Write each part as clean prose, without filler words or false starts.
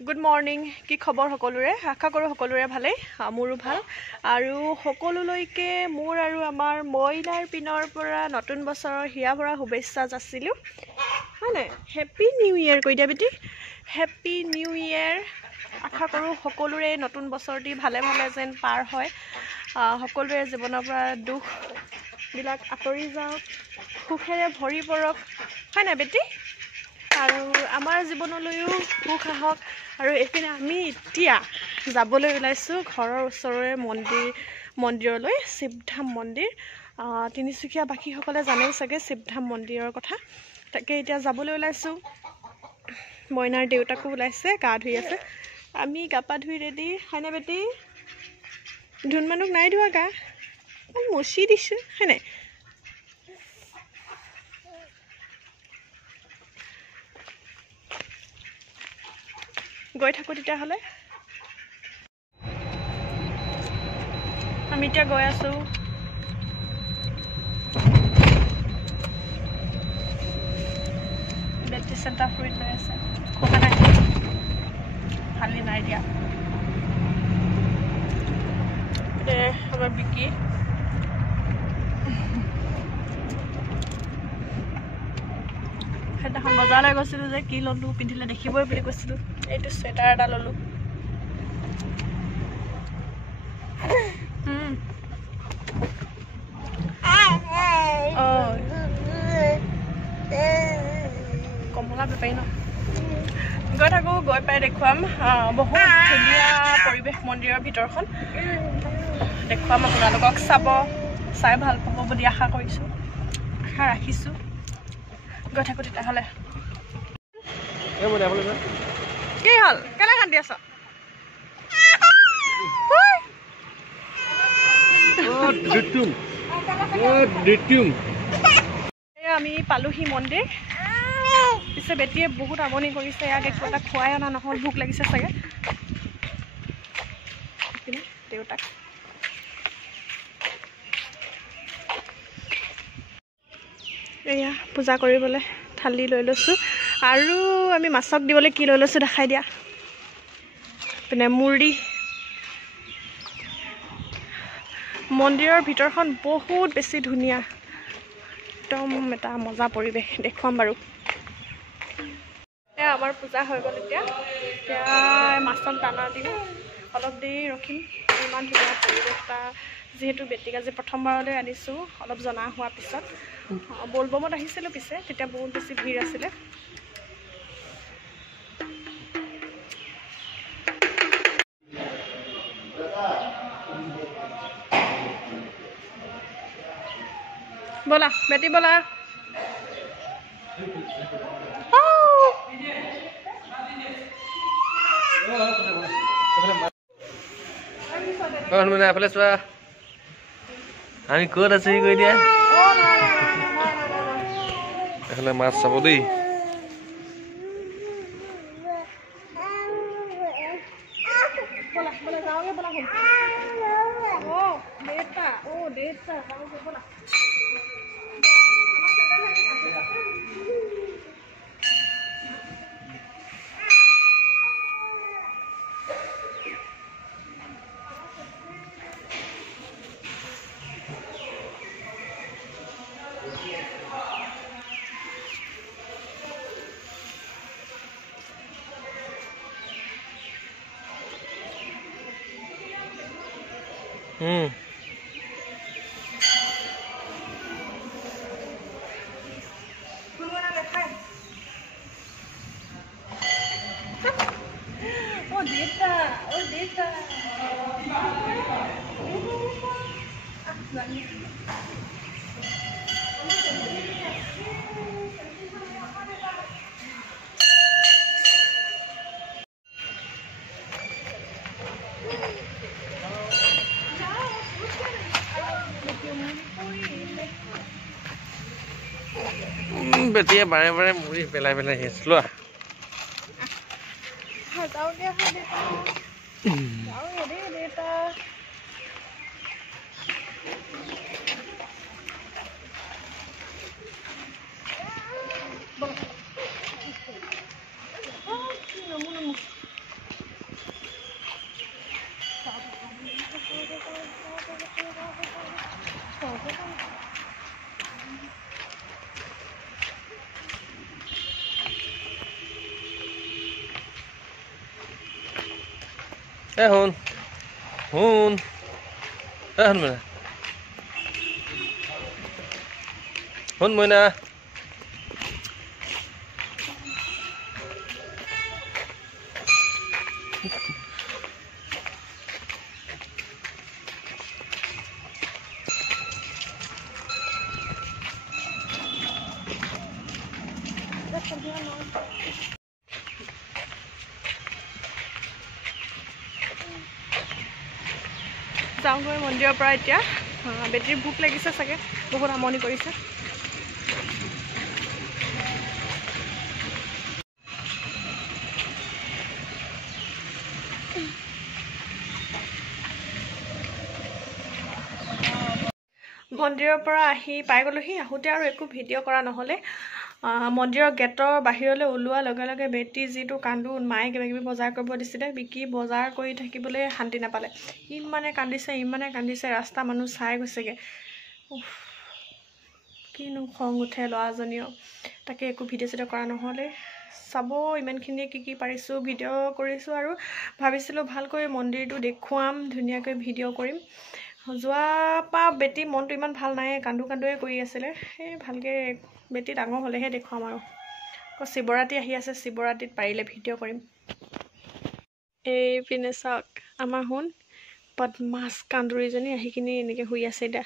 good morning কি খবৰ সকলোৰে আশা কৰোঁ সকলোৰে ভালেই মোৰো ভাল আৰু সকলোলৈকে মোৰ আৰু আমাৰ মইনাৰ পিনৰ পৰা নতুন বছৰৰ হিয়া ভৰা শুভেচ্ছা যাচিলোঁ হয়নে হেপী নিউ ইয়েৰ কৈ দিয়া বেটি হেপী নিউ ইয়েৰ আশা কৰোঁ সকলোৰে নতুন বছৰটি ভালে ভালে যেন পাৰ হয় সকলোৰে জীৱনৰ পৰা দুখবিলাক আঁতৰি যাওক সুখেৰে ভৰি পৰক হয়নে বেটি আৰু আমাৰ জীৱনলৈও সুখ আহক আৰু এইপিনে আমি এতিয়া যাবলৈ ওলাইছোঁ ঘৰৰ ওচৰৰে মন্দিৰলৈ শিৱধাম মন্দিৰ তিনিচুকীয়া বাসীসকলে জানেই চাগে শিৱধাম মন্দিৰৰ কথা তাকে এতিয়া যাবলৈ ওলাইছোঁ মইনাৰ দেউতাকো ওলাইছে গা ধুই আছে আমি গা পা ধুই ৰেডি হয়নে বেটি ধুন মানুহ নাই ধোৱা গা মচি দিছোঁ হয়নে গৈ থাকোঁ তেতিয়াহ'লে আমি এতিয়া গৈ আছোঁ বেটি চেণ্টাৰ ফুৰিত লৈ আছে খোৱা নাই ভালি নাই দিয়া আমাৰ বিকি সেইদিনাখন বজাৰলৈ গৈছিলোঁ যে কি ল'লোঁ পিন্ধিলে দেখিবই বুলি কৈছিলোঁ এইটো চুৱেটাৰ এটা ল'লোঁ কমলা বেপাৰী ন গৈ থাকোঁ গৈ পাই দেখুৱাম বহুত ধুনীয়া পৰিৱেশ মন্দিৰৰ ভিতৰখন দেখুৱাম আপোনালোকক চাই ভাল পাব বুলি আশা কৰিছোঁ আশা ৰাখিছোঁ গৈ থাকোঁ তেতিয়াহ'লে কি হ'ল কেলে কান্দি আছ আমি পালোহি মন্দিৰ পিছে বেটিয়ে বহুত আমনি কৰিছে ইয়াক একো এটা খুৱাই অনা নহ'ল ভোক লাগিছে চাগে দেউতাক এয়া পূজা কৰিবলৈ থালি লৈ লৈছোঁ আৰু আমি মাছক দিবলৈ কি লৈ লৈছোঁ দেখাই দিয়া পিনে মুড়ি মন্দিৰৰ ভিতৰখন বহুত বেছি ধুনীয়া একদম এটা মজা পৰিৱেশ দেখুৱাম বাৰু এয়া আমাৰ পূজা হৈ গ'ল এতিয়া মাছক দানা দিম অলপ দেৰি ৰখিম ইমান ধুনীয়া পৰিৱেশ এটা যিহেতু বেটিক আজি প্ৰথমবাৰলৈ আনিছোঁ অলপ জনা হোৱাৰ পিছত বলবমত আহিছিলোঁ পিছে তেতিয়া বহুত বেছি ভিৰ আছিলে ব'লা বেটি ব'লা এফালে চোৱা আমি ক'ত আছো কৈ দিয়া এফালে মাছ চাব দেই বেটিয়ে বাৰে বাৰে মুড়ি পেলাই পেলাই আহিছে লোৱা এ শুন শুন এ শুন মইনা শুন মইনা যাওঁগৈ মন্দিৰৰ পৰা এতিয়া বেটিৰ ভোক লাগিছে চাগে বহুত আমনি কৰিছে মন্দিৰৰ পৰা আহি পাই গ'লোহি আহোঁতে আৰু একো ভিডিঅ' কৰা নহ'লে মন্দিৰৰ গেটৰ বাহিৰলৈ ওলোৱাৰ লগে লগে বেটি যিটো কান্দো মায়ে কিবা কিবি বজাৰ কৰিব দিছিলে বিকি বজাৰ কৰি থাকিবলৈ শান্তি নাপালে ইমানে কান্দিছে ৰাস্তা মানুহ চাই গৈছেগৈ কিনো খং উঠে ল'ৰাজনীও তাকে একো ভিডিঅ' চিডিঅ' কৰা নহ'লে চাব ইমানখিনি কি পাৰিছোঁ ভিডিঅ' কৰিছোঁ আৰু ভাবিছিলোঁ ভালকৈ মন্দিৰটো দেখুৱাম ধুনীয়াকৈ ভিডিঅ' কৰিম যোৱাৰ পৰা বেটি মনটো ইমান ভাল নাই কান্দুৱে কৰি আছিলে সেই ভালকৈ বেটি ডাঙৰ হ'লেহে দেখুৱাম আৰু আকৌ শিৱৰাত্ৰি আহি আছে শিৱৰাত্ৰিত পাৰিলে ভিডিঅ' কৰিম এইপিনে চাওক আমাৰ শুন বদমাছ কান্দুৰিজনী আহি কিনি এনেকৈ শুই আছে এতিয়া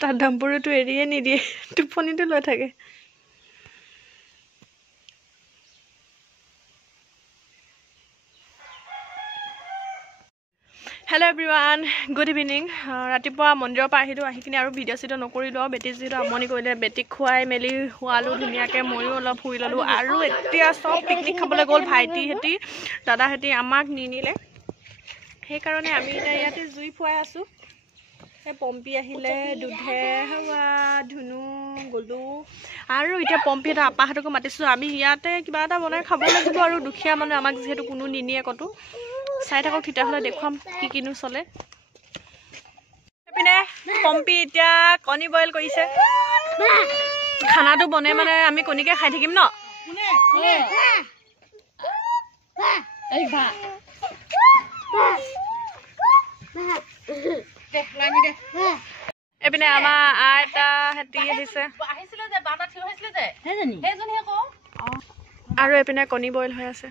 তাৰ ডাম্বৰুটো এৰিয়ে নিদিয়ে টোপনিটো লৈ থাকে হেল্ল' এভৰিৱান গুড ইভিনিং ৰাতিপুৱা মন্দিৰৰ পৰা আহিলোঁ আহি কিনে আৰু ভিডিঅ' চিডিঅ' নকৰিলোঁ আৰু বেটি যিহেতু আমনি কৰিলে বেটিক খুৱাই মেলি শুৱালোঁ ধুনীয়াকৈ ময়ো অলপ শুই ল'লোঁ আৰু এতিয়া চব পিকনিক খাবলৈ গ'ল ভাইটিহঁতি দাদাহঁতি আমাক নিনিলে সেইকাৰণে আমি এতিয়া ইয়াতে জুই ফুৱাই আছোঁ সেই পম্পী আহিলে দুধে হাৱা ধুনু গ'লোঁ আৰু এতিয়া পম্পীহঁতৰ আপাহঁতকো মাতিছোঁ আমি ইয়াতে কিবা এটা বনাই খাব লাগিব আৰু দুখীয়া মানুহ আমাক যিহেতু কোনো নিনিয়ে ক'তো চাই থাকক তেতিয়াহ'লে দেখুৱাম কিনো চলে এইপিনে পম্পী এতিয়া কণী বইল কৰিছে খানাটো বনে মানে আমি কণীকে খাই থাকিম ন এইপিনে আমাৰ আইতাহঁতি আহিছে আৰু এইপিনে কণী বইল হৈ আছে